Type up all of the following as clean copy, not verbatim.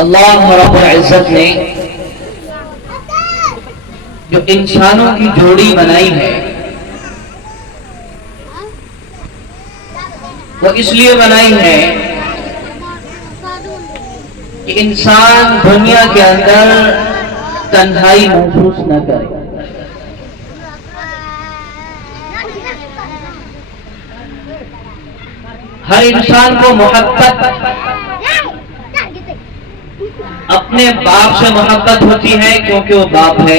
اللہ رب العزت نے جو انسانوں کی جوڑی بنائی ہے وہ اس لیے بنائی ہے کہ انسان دنیا کے اندر تنہائی محسوس نہ کرے. ہر انسان کو محبت اپنے باپ سے محبت ہوتی ہے کیونکہ وہ باپ ہے،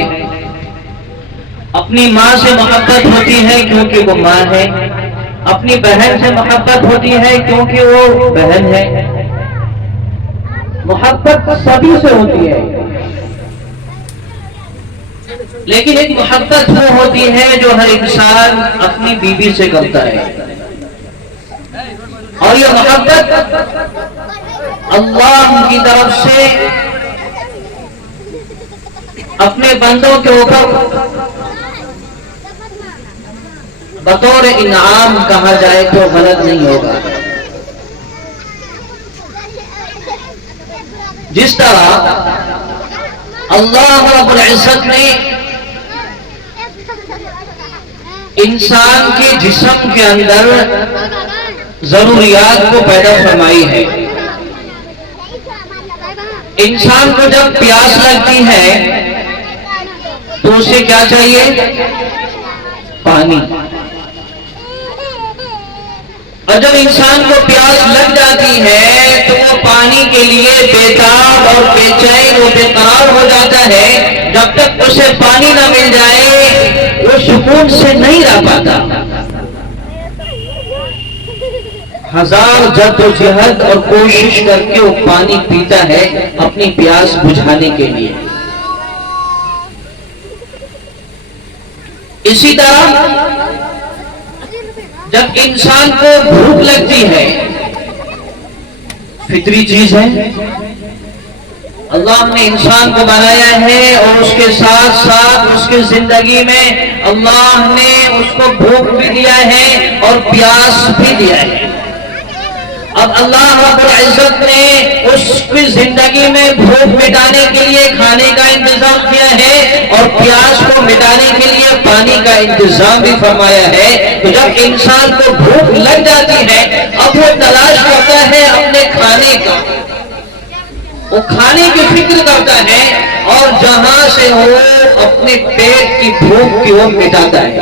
اپنی ماں سے محبت ہوتی ہے کیونکہ وہ ماں ہے، اپنی بہن سے محبت ہوتی ہے کیونکہ وہ بہن ہے. محبت سبھی سے ہوتی ہے، لیکن ایک محبت وہ ہوتی ہے جو ہر انسان اپنی بیوی سے کرتا ہے، اور یہ محبت اللہ کی طرف سے اپنے بندوں کے اوپر بطور انعام کہا جائے تو غلط نہیں ہوگا. جس طرح اللہ رب العزت نے انسان کے جسم کے اندر ضروریات کو پیدا فرمائی ہے. انسان کو جب پیاس لگتی ہے تو اسے کیا چاہیے؟ پانی. اور جب انسان کو پیاس لگ جاتی ہے تو وہ پانی کے لیے بےتاب اور بے چین و بے قرار ہو جاتا ہے. جب تک اسے پانی نہ مل جائے وہ سکون سے نہیں رہ پاتا. ہزار جد و جہد اور کوشش کر کے وہ پانی پیتا ہے اپنی پیاس بجھانے کے لیے. اسی طرح جب انسان کو بھوک لگتی ہے، فطری چیز ہے، اللہ نے انسان کو بنایا ہے اور اس کے ساتھ ساتھ اس کی زندگی میں اللہ نے اس کو بھوک بھی دیا ہے اور پیاس بھی دیا ہے. اب اللہ رب العزت نے اس کی زندگی میں بھوک مٹانے کے لیے کھانے کا انتظام کیا ہے اور پیاس کو مٹانے کے لیے پانی کا انتظام بھی فرمایا ہے. تو جب انسان کو بھوک لگ جاتی ہے اب وہ تلاش کرتا ہے اپنے کھانے کا، وہ کھانے کی فکر کرتا ہے اور جہاں سے وہ اپنے پیٹ کی بھوک کی وہ مٹاتا ہے.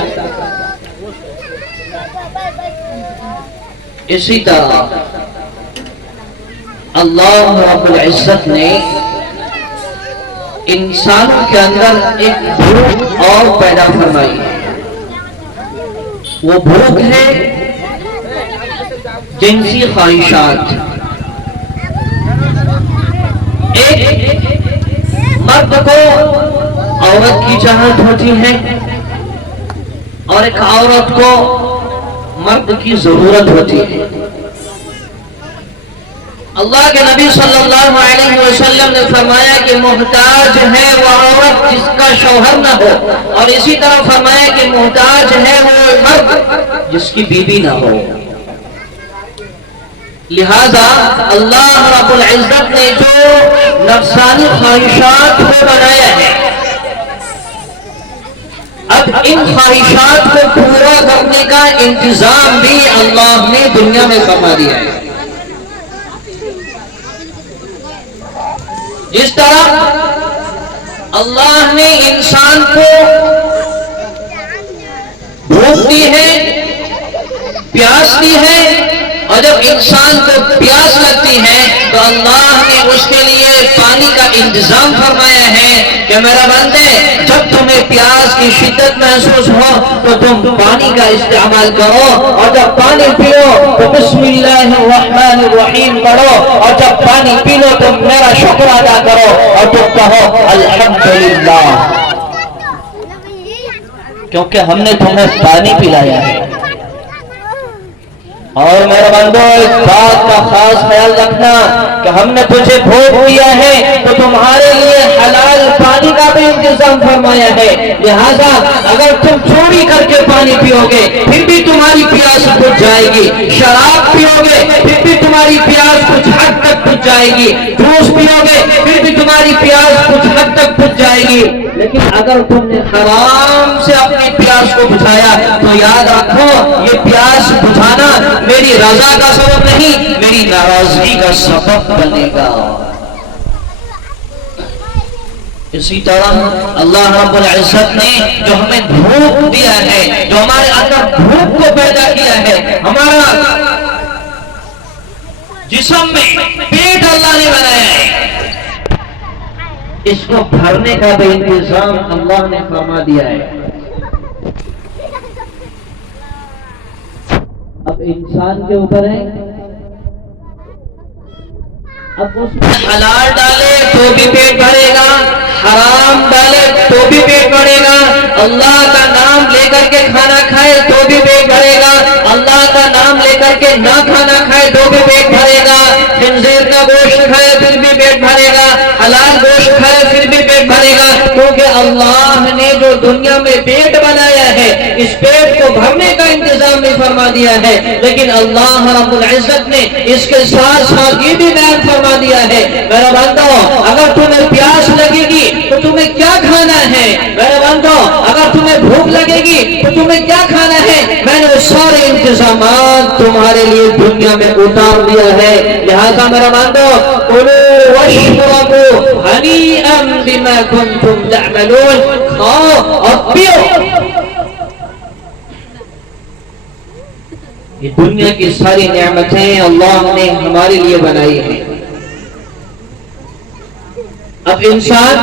اسی طرح اللہ رب العزت نے انسانوں کے اندر ایک بھوک اور پیدا فرمائی ہے. وہ بھوک ہے جنسی خواہشات. ایک مرد کو عورت کی چاہت ہوتی ہے اور ایک عورت کو مرد کی ضرورت ہوتی ہے. اللہ کے نبی صلی اللہ علیہ وسلم نے فرمایا کہ محتاج ہے وہ عورت جس کا شوہر نہ ہو، اور اسی طرح فرمایا کہ محتاج ہے وہ مرد جس کی بیوی نہ ہو. لہذا اللہ رب العزت نے جو نفسانی خواہشات کو بنایا ہے اب ان خواہشات کو پورا کرنے کا انتظام بھی اللہ نے دنیا میں فرما دیا ہے. جس طرح اللہ نے انسان کو بھوک دی ہے، پیاس دی ہے، اور جب انسان کو پیاس لگتی ہے تو اللہ نے اس کے لیے پانی کا انتظام فرمایا ہے کہ میرا بندے جب تمہیں پیاس کی شدت محسوس ہو تو تم پانی کا استعمال کرو، اور جب پانی پیو تو بسم اللہ الرحمن الرحیم پڑھو، اور جب پانی پی لو تو میرا شکر ادا کرو اور تم کہو الحمدللہ، کیونکہ ہم نے تمہیں پانی پلایا ہے. اور میرے بندو اس بات کا خاص خیال رکھنا کہ ہم نے تجھے بھوک دیا ہے تو تمہارے لیے حلال پانی کا بھی انتظام فرمایا ہے. لہذا اگر تم چوری کر کے پانی پیو گے پھر بھی تمہاری پیاس بجھ جائے گی، شراب پیو گے پھر بھی تمہاری پیاس کچھ حد تک بجھ جائے گی، جوس پیو گے پھر بھی تمہاری پیاس کچھ حد تک بجھ جائے گی، لیکن اگر تم نے حرام سے اپنی پیاس کو بجھایا تو یاد رکھو یہ پیاس بجھانا میری رضا کا سبب نہیں، میری ناراضگی کا سبب بنے گا۔ اسی طرح اللہ رب العزت نے جو ہمیں بھوک دیا ہے، جو ہمارے اندر بھوک کو پیدا کیا ہے، ہمارا جسم میں پیٹ اللہ نے بنایا ہے، اس کو بھرنے کا بھی انتظام اللہ نے فرما دیا ہے۔ اب انسان کے اوپر ہے، اب اس میں حلال ڈالے تو بھی پیٹ بھرے گا، حرام ڈالے تو بھی پیٹ بھرے گا، اللہ کا نام لے کر کے کھانا کھائے تو بھی پیٹ بھرے گا، اللہ کا نام لے کر کے نہ کھانا کھائے تو بھی پیٹ بھرے گا، خنزیر کا گوشت کھائے پھر بھی پیٹ بھرے گا، حلال گوشت کھائے پھر بھی پیٹ بھرے گا، کیونکہ اللہ نے جو دنیا میں پیٹ بنایا ہے اس پیٹ کو بھرنے کا انتظام بھی فرما دیا ہے، لیکن اللہ رب العزت نے اس کے ساتھ ساتھ یہ بھی بیان فرما دیا ہے، میرا بندو اگر تمہیں پیاس لگے گی تو تمہیں کیا کھانا ہے، میرے بندو اگر تمہیں بھوک لگے گی تو تمہیں کیا کھانا ہے، میں نے سارے انتظامات تمہارے لیے دنیا میں اتار دیا ہے، لہذا میرا بندو کلوا واشربوا ہنیئا بما کنتم تعملون، کھاؤ اور پیو۔ یہ دنیا کی ساری نعمتیں اللہ نے ہمارے لیے بنائی ہیں۔ اب انسان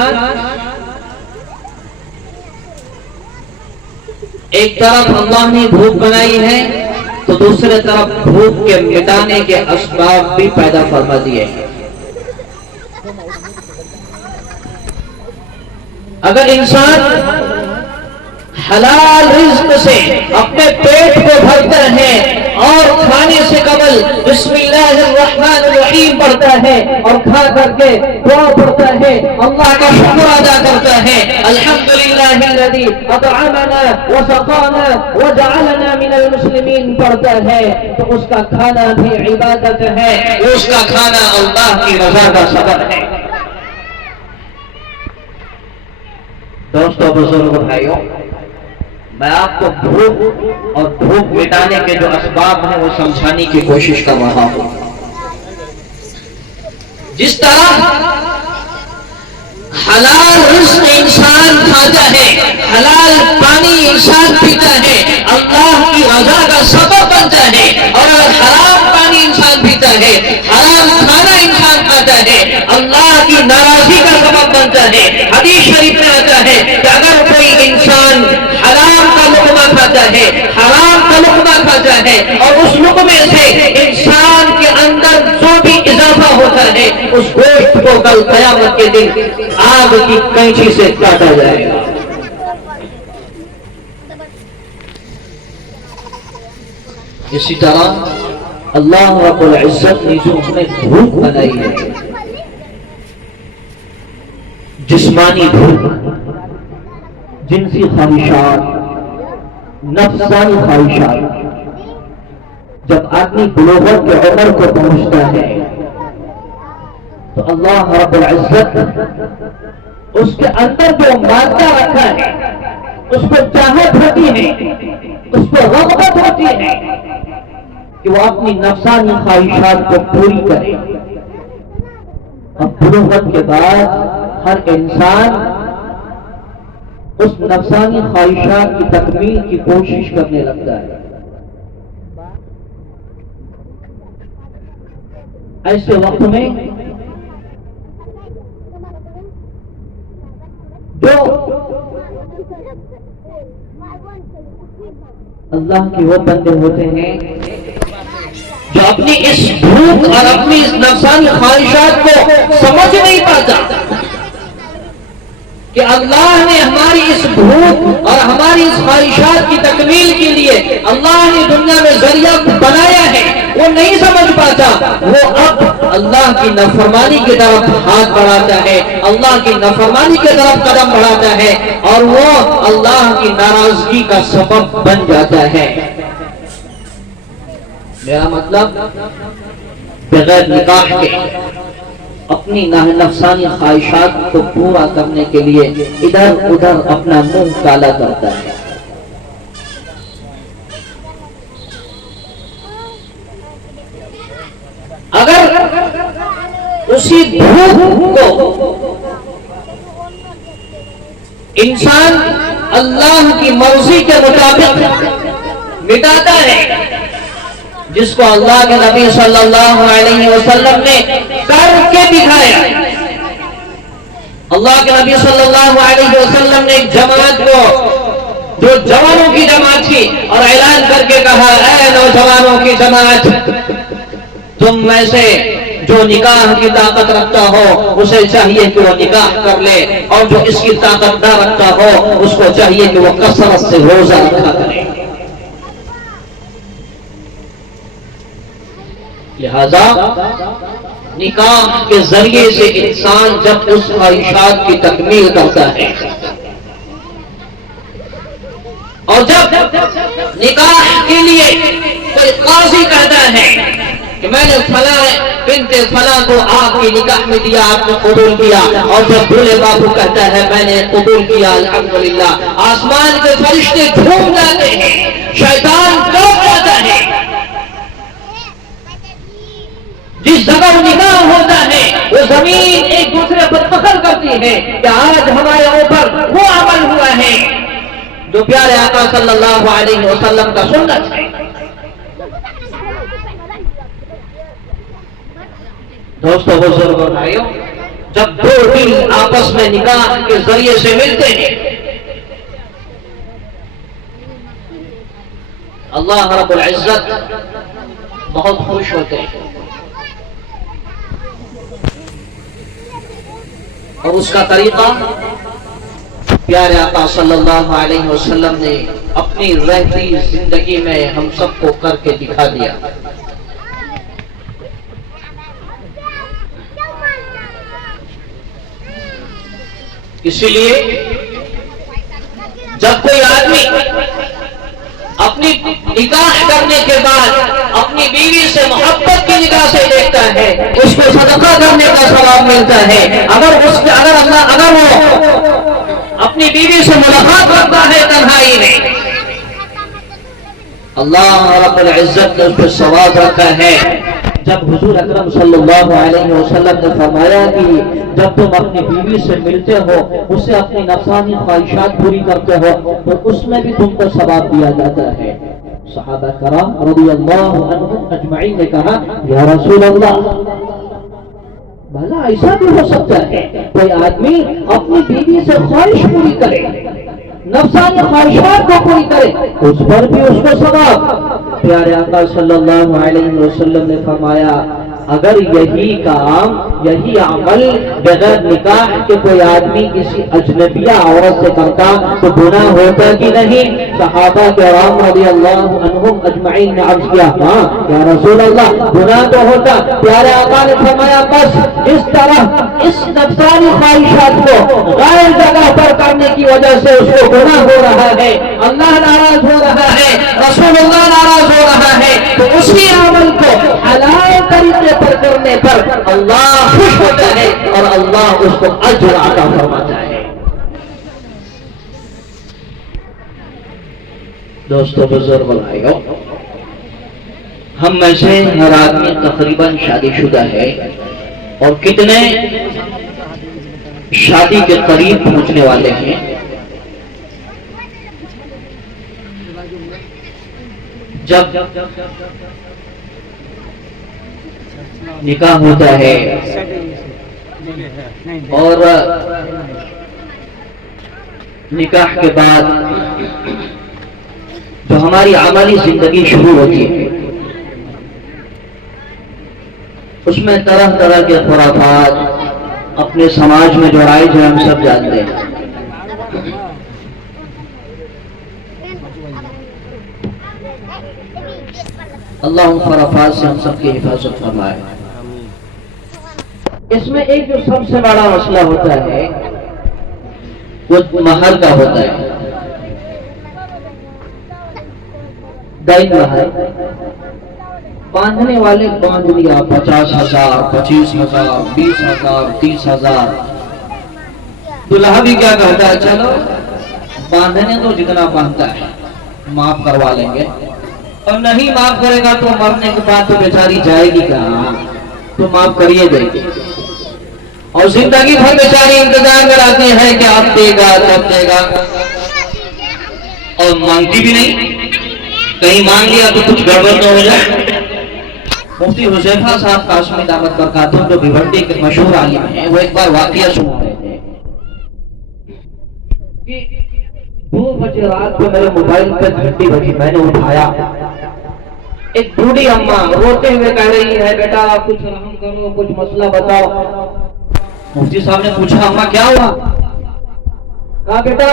ایک طرف اللہ نے بھوک بنائی ہے تو دوسرے طرف بھوک کے مٹانے کے اسباب بھی پیدا فرما دیے ہیں۔ اگر انسان حلال رزق سے اپنے پیٹ کو بھرتا ہے اور کھانے سے قبل بسم اللہ الرحمن الرحیم پڑھتا ہے اور کھا کر کے دعا پڑھتا ہے، اللہ کا شکر ادا کرتا ہے، الحمدللہ الذی اطعمنا وسقانا وجعلنا من المسلمین پڑھتا ہے، تو اس کا کھانا بھی عبادت ہے، اس کا کھانا اللہ کی رضا کا سبب ہے۔ دوستو بزرگ بھائیوں، میں آپ کو بھوک اور بھوک مٹانے کے جو اسباب ہیں وہ سمجھانے کی کوشش کر رہا ہوں۔ جس طرح حلال رزق انسان کھاتا ہے، حلال پانی انسان پیتا ہے، اللہ کی رضا کا سبب بنتا ہے، اور اگر حرام پانی انسان پیتا ہے، حرام کھانا انسان کھاتا ہے، اللہ کی ناراضگی کا سبب بنتا ہے۔ حدیث شریف میں آتا ہے کہ اگر کوئی انسان حرام کا لقمہ کھاتا ہے، حرام کا لقمہ کھاتا ہے، اور اس لقمے سے انسان کے اندر جو بھی اضافہ ہوتا ہے اس گوشت کو کل قیامت کے دن آگ کی کینچی سے کاٹا جائے گا۔ اسی طرح اللہ رب العزت نے جو ہمیں بھوک بنائی ہے، جسمانی بھوک، جنسی خواہشات، نفسانی خواہشات، جب آدمی بلوغت کے عمر کو پہنچتا ہے تو اللہ رب العزت اس کے اندر جو مادہ رکھا ہے اس کو چاہت ہوتی ہے، اس کو رغبت ہوتی ہے کہ وہ اپنی نفسانی خواہشات کو پوری کرے۔ اب بلوغت کے بعد ہر انسان اس نفسانی خواہشات کی تکمیل کی کوشش کرنے لگتا ہے۔ ایسے وقت میں جو اللہ کے وہ بندے ہوتے ہیں جو اپنی اس بھوک اور اپنی اس نفسانی خواہشات کو سمجھ نہیں پاتا کہ اللہ نے ہماری اس بھوک اور ہماری اس خواہشات کی تکمیل کے لیے اللہ نے دنیا میں ذریعہ بنایا ہے، وہ نہیں سمجھ پاتا، وہ اب اللہ کی نافرمانی کی طرف ہاتھ بڑھاتا ہے، اللہ کی نافرمانی کی طرف قدم بڑھاتا ہے، اور وہ اللہ کی ناراضگی کا سبب بن جاتا ہے۔ میرا مطلب بغیر نکاح کے اپنی نفسانی خواہشات کو پورا کرنے کے لیے ادھر ادھر اپنا منہ کالا کرتا ہے. اگر اسی بھوک کو انسان اللہ کی مرضی کے مطابق مٹاتا ہے، جس کو اللہ کے نبی صلی اللہ علیہ وسلم نے کر کے دکھایا. اللہ کے نبی صلی اللہ علیہ وسلم نے ایک جماعت کو، جو جوانوں کی جماعت تھی، اور اعلان کر کے کہا، اے نوجوانوں کی جماعت، تم میں سے جو نکاح کی طاقت رکھتا ہو اسے چاہیے کہ وہ نکاح کر لے، اور جو اس کی طاقت نہ رکھتا ہو اس کو چاہیے کہ وہ کثرت سے روزہ رکھا کرے. لہذا نکاح کے ذریعے سے انسان جب اس خواہشات کی تکمیل کرتا ہے، اور جب نکاح کے لیے کوئی قاضی کہتا ہے کہ میں نے فلاں بنت فلاں کو آپ کی نکاح میں دیا، آپ نے قبول کیا، اور جب بھولے بابو کہتا ہے میں نے قبول کیا الحمدللہ، آسمان کے فرشتے جھوم جاتے ہیں، شیطان ڈوب جاتا ہے. جس جگہ نکاح ہوتا ہے وہ زمین ایک دوسرے پر فخر کرتی ہے کہ آج ہمارے اوپر وہ عمل ہوا ہے جو پیارے آقا صلی اللہ علیہ وسلم کا سنت ہے. دوستو بزرگوں بھائیوں، جب دو دل آپس میں نکاح کے ذریعے سے ملتے ہیں، اللہ رب العزت بہت خوش ہوتے ہیں، اور اس کا طریقہ پیارے آقا صلی اللہ علیہ وسلم نے اپنی رہتی زندگی میں ہم سب کو کر کے دکھا دیا. اسی لیے جب کوئی آدمی اپنی نکاح کرنے کے بعد اپنی بیوی سے محبت کی نگاہ سے دیکھتا ہے، اس کو صدقہ کرنے کا ثواب ملتا ہے. اگر وہ اپنی بیوی سے ملاقات کرتا ہے تنہائی میں، اللہ رب العزت نے اس پر ثواب رکھا ہے. جب حضور اکرم صلی اللہ علیہ وسلم نے فرمایا کہ جب تم اپنی بیوی سے ملتے ہو، اسے اپنی نفسانی خواہشات پوری کرتے ہو، تو اس میں بھی تم کو ثواب دیا جاتا ہے. صحابہ کرام رضی اللہ عنہم اجمعین نے کہا، یا رسول اللہ، بھلا ایسا بھی ہو سکتا ہے کوئی آدمی اپنی بیوی سے خواہش پوری کرے، نفسانی خواہشات کو پوری کرے، اس پر بھی اس کو ثواب؟ پیارے آقا صلی اللہ علیہ وسلم نے فرمایا، اگر یہی کام، یہی عمل بغیر نکاح کے کوئی آدمی کسی اجنبیہ عورت سے کرتا تو گناہ ہوتا کہ نہیں؟ صحابہ کرام رضی اللہ عنہم اجمعین نے عرض کیا، ہاں یا رسول اللہ، گناہ تو ہوتا. پیارے آقا نے فرمایا، بس اس طرح اس نفسانی خواہشات کو غیر جگہ پر کرنے کی وجہ سے اس کو گناہ ہو رہا ہے، اللہ ناراض ہو رہا ہے، رسول اللہ ناراض ہو رہا ہے. تو اسی عمل کو حلال طریقے پر کرنے پر اللہ خوش ہوتا ہے اور اللہ اس کو اجر عطا فرماتا ہے. دوستو بزرگ بھائیو، ہم میں سے ہر آدمی تقریباً شادی شدہ ہے، اور کتنے شادی کے قریب پہنچنے والے ہیں. جب نکاح ہوتا ہے اور نکاح کے بعد جو ہماری عملی زندگی شروع ہوتی ہے، اس میں طرح طرح کے خرافات اپنے سماج میں جو رائج ہیں ہم سب جانتے ہیں. اللہ ان خرافات سے ہم سب کی حفاظت فرمائے. اس میں ایک جو سب سے بڑا مسئلہ ہوتا ہے وہ مہر کا ہوتا ہے. دائیں مہر باندھنے والے باندھ لیا 50,000 25,000 20,000 30,000. دلہا بھی کیا کہتا ہے چلو باندھنے تو جتنا باندھتا ہے معاف کروا لیں گے, اور نہیں معاف کرے گا تو مرنے کے بعد تو بیچاری جائے گی کہاں, تو معاف کریے دے گی. اور زندگی بھر بیچاری انتظار میں رہتی ہے کہ آپ دے گا تب دے گا, اور مانگتی بھی نہیں, کہیں مانگ لیا تو کچھ گڑبڑ نہ ہو جائے. مفتی حذیفہ صاحب قاسمی دعوت برکاتہ جو بھیونڈی کے مشہور عالم ہیں, وہ ایک بار واقعہ سنا رہے تھے کہ 2 بجے رات کو میرے موبائل پہ گھنٹی بجی, میں نے اٹھایا, ایک بوڑھی اماں روتے ہوئے کہہ رہی ہے بیٹا کچھ رحم کرو, کچھ مسئلہ بتاؤ. مفتی صاحب نے پوچھا اماں کیا ہوا؟ کہا بیٹا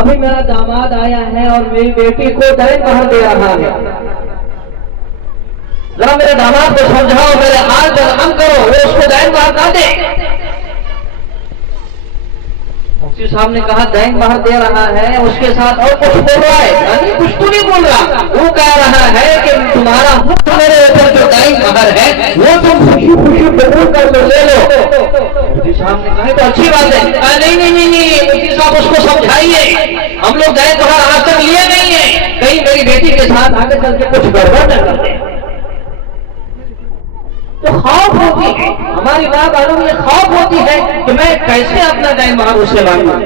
ابھی میرا داماد آیا ہے اور میری بیٹی کو دین مہر دے رہا ہے, ذرا میرے داماد کو سمجھاؤ, میرے حال پر رحم کرو, وہ اس کو دین مہر نہ دے. مفتی صاحب نے کہا دین مہر دے رہا ہے, اس کے ساتھ اور کچھ بول رہا ہے؟ یعنی کچھ تو نہیں بول رہا, وہ کہہ رہا ہے کہ تمہارا حق میرے اوپر جو دین مہر ہے وہ تم خوشی خوشی قبول کر لو, لے لو. مفتی صاحب نے کہا تو اچھی بات ہے. نہیں نہیں نہیں نہیں مفتی صاحب اس کو سمجھائیے, ہم لوگ دین مہر آج تک لیے نہیں ہیں, کہیں میری بیٹی کے ساتھ آگے چل کے کچھ گڑبڑ نہ کر دیں. تو خوف ہوتی ہے ہماری ماں بہنوں میں, خوف ہوتی ہے کہ میں کیسے اپنا دین مہر اس سے مانگوں.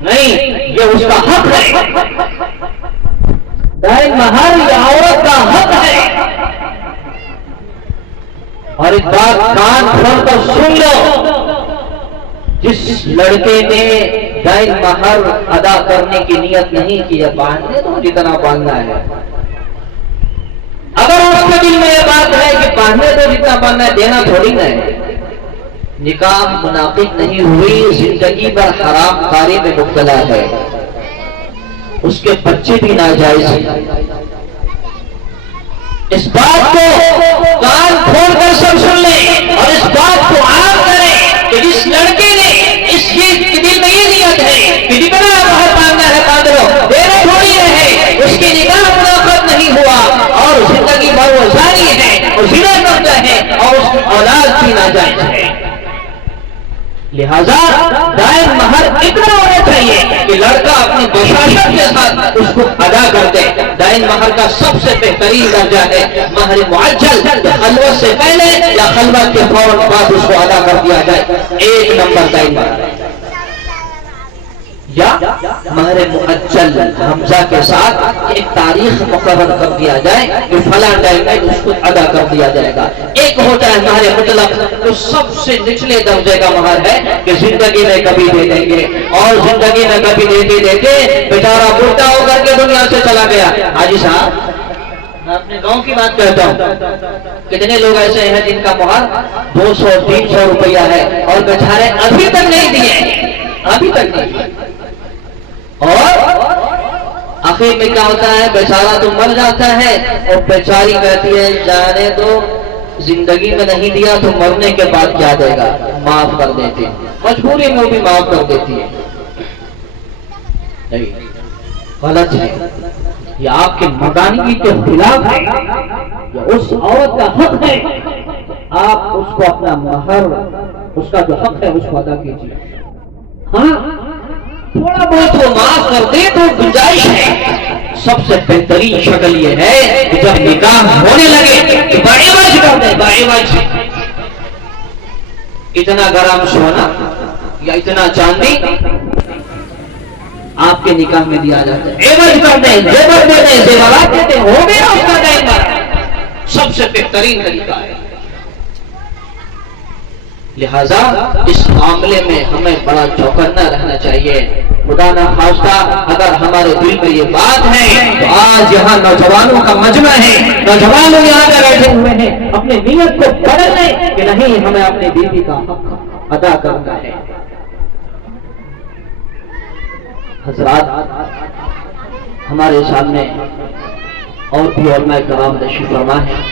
نہیں, یہ اس کا حق ہے, دین مہر یہ عورت کا حق ہے. اور ایک بات کان کھول کر سن لو, جس لڑکے نے دین مہر ادا کرنے کی نیت نہیں کی ہے, باندھنے تو جتنا باندھنا ہے. اگر اس کے دل میں یہ بات ہے کہ باندھنے تو جتنا باندھنا ہے, دینا تھوڑی نہ ہے, نکاح منعقد نہیں ہوئی, زندگی پر حرام کاری میں مبتلا ہے, اس کے بچے بھی ناجائز ہیں. اس بات کو کان کھول کر سب سن لیں اور اس بات کو عام کریں کہ جس لڑکے نے اس کے دل میں یہ نیت ہے کہ جتنا مہر باندھنا ہے باندھ لو, دینا تھوڑی ہے, اس کی نکاح منعقد نہیں ہوا اور زندگی بھر وہ زانی ہے اور زنا کرتا ہے اور اس کی اولاد بھی ناجائز ہے. لہذا دین مہر اتنا ہونا چاہیے کہ لڑکا اپنی بشاشت کے ساتھ اس کو ادا کر دے. دین مہر کا سب سے بہترین درجہ ہے مہر معجل, خلوت سے پہلے یا خلوت کے فوراً بعد اس کو ادا کر دیا جائے. 1 نمبر دین مہر. یا مہر معجل حمزہ کے ساتھ ایک تاریخ مقرر کر دیا جائے کہ فلاں ٹائم میں اس کو ادا کر دیا جائے گا. ایک ہوتا ہے مہر مطلق, جو سب سے نچلے درجے کا مہر ہے کہ زندگی میں کبھی دے دیں گے, اور زندگی میں کبھی دیتے دیتے بیچارہ بوڑھا ہو کر کے دنیا سے چلا گیا. حاجی صاحب میں اپنے گاؤں کی بات کہتا ہوں, کتنے لوگ ایسے ہیں جن کا مہر 200-300 روپیہ ہے اور بیچارے ابھی تک نہیں دیے, ابھی تک نہیں. اور آخر میں کیا ہوتا ہے, بیچارہ تو مر جاتا ہے اور بیچاری کہتی ہے جانے دو, زندگی میں نہیں دیا تو مرنے کے بعد کیا دے گا, معاف کر دیتے, مجبوری میں بھی معاف کر دیتی ہے. نہیں, غلط ہے, یہ آپ کے مردانگی کے خلاف ہے, یہ اس عورت کا حق ہے. آپ اس کو اپنا مہر, اس کا جو حق ہے اس کو ادا کیجیے. ہاں تھوڑا بہت وہ معاف کر دے تو گنجائش ہے. سب سے بہترین شکل یہ ہے کہ جب نکاح ہونے لگے کہ باعوض کر دے, باعوض. اتنا گرام سونا یا اتنا چاندی آپ کے نکاح میں دیا جاتا ہے, عوض کر دیں, زیور دے دیں, زیورات دیتے, ہو گیا اس کا دین مہر. سب سے بہترین طریقہ ہے. لہذا اس معاملے میں ہمیں بڑا چوکنا رہنا چاہیے. خدا نہ خواستہ اگر ہمارے دل میں یہ بات ہے تو آج یہاں نوجوانوں کا مجمع ہے, نوجوان لوگ یہاں پہ بیٹھے ہوئے ہیں, اپنے نیت کو بدل لیں کہ نہیں ہمیں اپنی بیوی کا حق ادا کرنا ہے. حضرات ہمارے سامنے اور بھی علماء کرام تشریف فرما ہے.